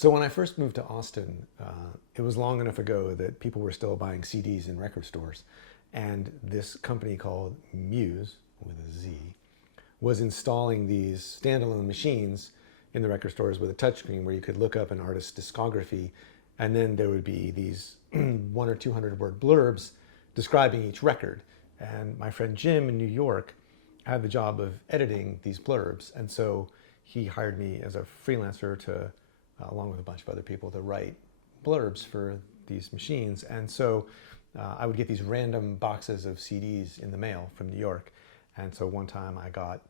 So when I first moved to Austin, it was long enough ago that people were still buying CDs in record stores. And this company called Muse, with a Z, was installing these standalone machines in the record stores with a touchscreen where you could look up an artist's discography, and then there would be these 100 or 200 word blurbs describing each record. And my friend Jim in New York had the job of editing these blurbs. And so he hired me as a freelancer to, along with a bunch of other people, to write blurbs for these machines. And so I would get these random boxes of CDs in the mail from New York. And so one time I got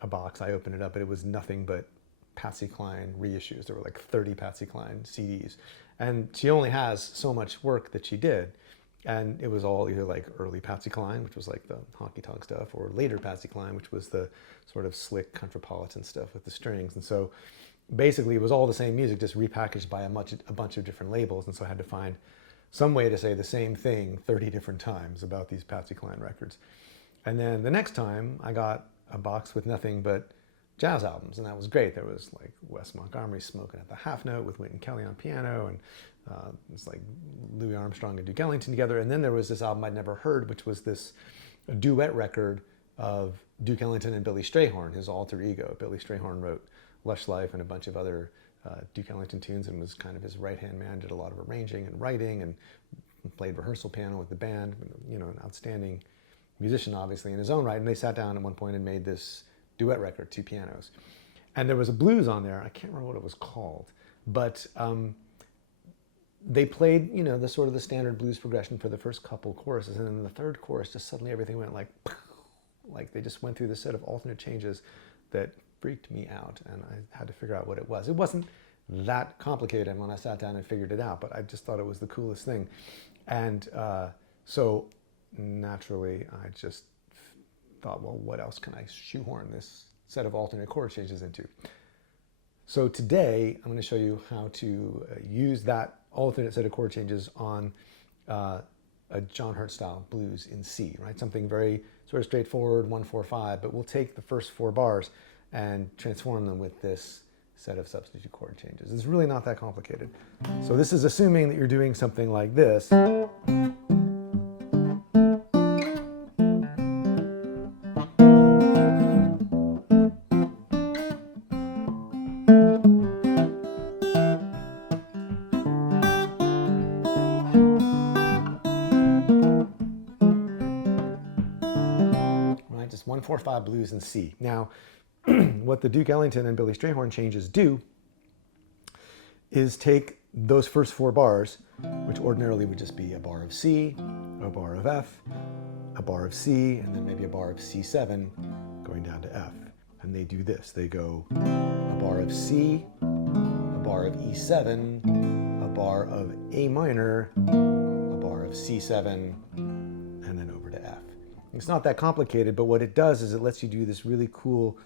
a box, I opened it up, and it was nothing but Patsy Cline reissues. There were like 30 Patsy Cline CDs. And she only has so much work that she did. And it was all either like early Patsy Cline, which was like the honky-tonk stuff, or later Patsy Cline, which was the sort of slick Contrapolitan stuff with the strings. And so basically it was all the same music, just repackaged by a bunch of different labels. And so I had to find some way to say the same thing 30 different times about these Patsy Cline records. And then the next time I got a box with nothing but jazz albums, and that was great. There was like Wes Montgomery Smoking at the Half Note with Wynton Kelly on piano, and it's like Louis Armstrong and Duke Ellington together. And then there was this album I'd never heard, which was this duet record of Duke Ellington and Billy Strayhorn, his alter ego. Billy Strayhorn wrote Lush Life and a bunch of other Duke Ellington tunes, and was kind of his right-hand man, did a lot of arranging and writing, and played rehearsal piano with the band, you know, an outstanding musician, obviously, in his own right. And they sat down at one point and made this duet record, two pianos. And there was a blues on there. I can't remember what it was called, but they played, you know, the sort of the standard blues progression for the first couple choruses. And then the third chorus, just suddenly everything went like they just went through this set of alternate changes that freaked me out. And I had to figure out what it was. It wasn't that complicated when I sat down and figured it out, but I just thought it was the coolest thing. And so naturally, I just thought, well, what else can I shoehorn this set of alternate chord changes into? So today, I'm going to show you how to use that alternate set of chord changes on a John Hurt style blues in C, right? Something very sort of straightforward, 1-4-5, but we'll take the first 4 bars and transform them with this set of substitute chord changes. It's really not that complicated. So this is assuming that you're doing something like this. Right, just 1-4-5 blues in C. Now, what the Duke Ellington and Billy Strayhorn changes do is take those first 4 bars, which ordinarily would just be a bar of C, a bar of F, a bar of C, and then maybe a bar of C7 going down to F. And they do this. They go a bar of C, a bar of E7, a bar of A minor, a bar of C7, and then over to F. It's not that complicated, but what it does is it lets you do this really cool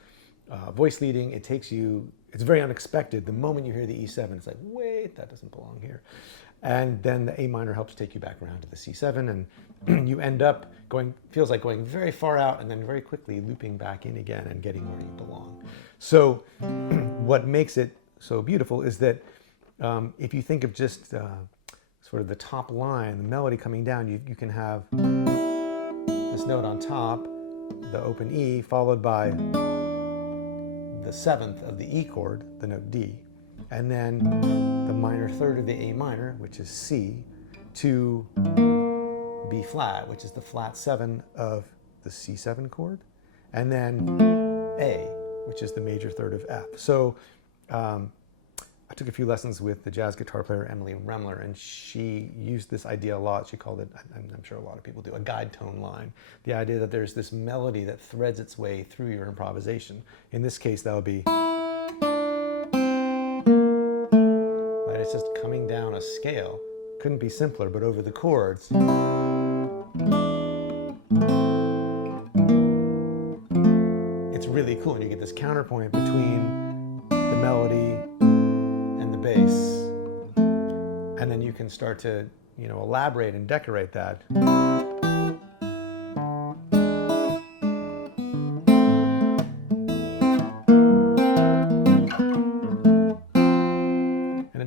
voice leading. It takes you, it's very unexpected. The moment you hear the E7, it's like, wait, that doesn't belong here. And then the A minor helps take you back around to the C7, and you end up going, feels like going very far out and then very quickly looping back in again and getting where you belong. So what makes it so beautiful is that if you think of just sort of the top line, the melody coming down, you can have this note on top, the open E, followed by the 7th of the E chord, the note D, and then the minor third of the A minor, which is C, to B flat, which is the flat 7 of the C7 chord, and then A, which is the major third of F. So I took a few lessons with the jazz guitar player Emily Remler, and she used this idea a lot. She called it, I'm sure a lot of people do, a guide tone line. The idea that there's this melody that threads its way through your improvisation. In this case, that would be, right? It's just coming down a scale. Couldn't be simpler, but over the chords. It's really cool, and you get this counterpoint between the melody and the bass, and then you can start to, you know, elaborate and decorate that. And it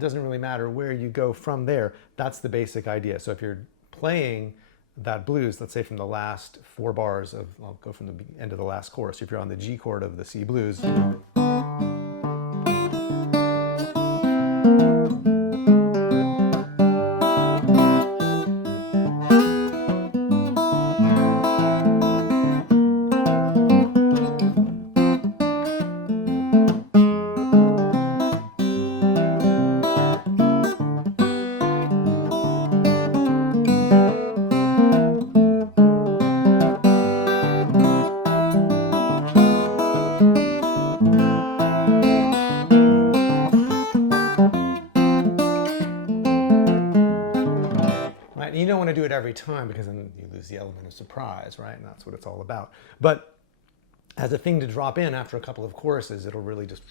matter where you go from there. That's the basic idea. So if you're playing that blues, let's say from the last 4 bars of, I'll go from the end of the last chorus. If you're on the G chord of the C blues, right? And you don't want to do it every time because then you lose the element of surprise, right? And that's what it's all about. But as a thing to drop in after a couple of choruses, it'll really just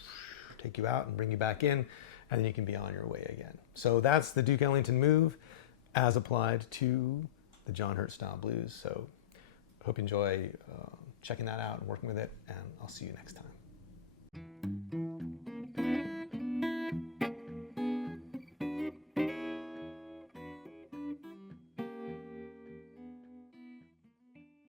take you out and bring you back in, and then you can be on your way again. So that's the Duke Ellington move as applied to the John Hurt style blues. So hope you enjoy checking that out and working with it, and I'll see you next time.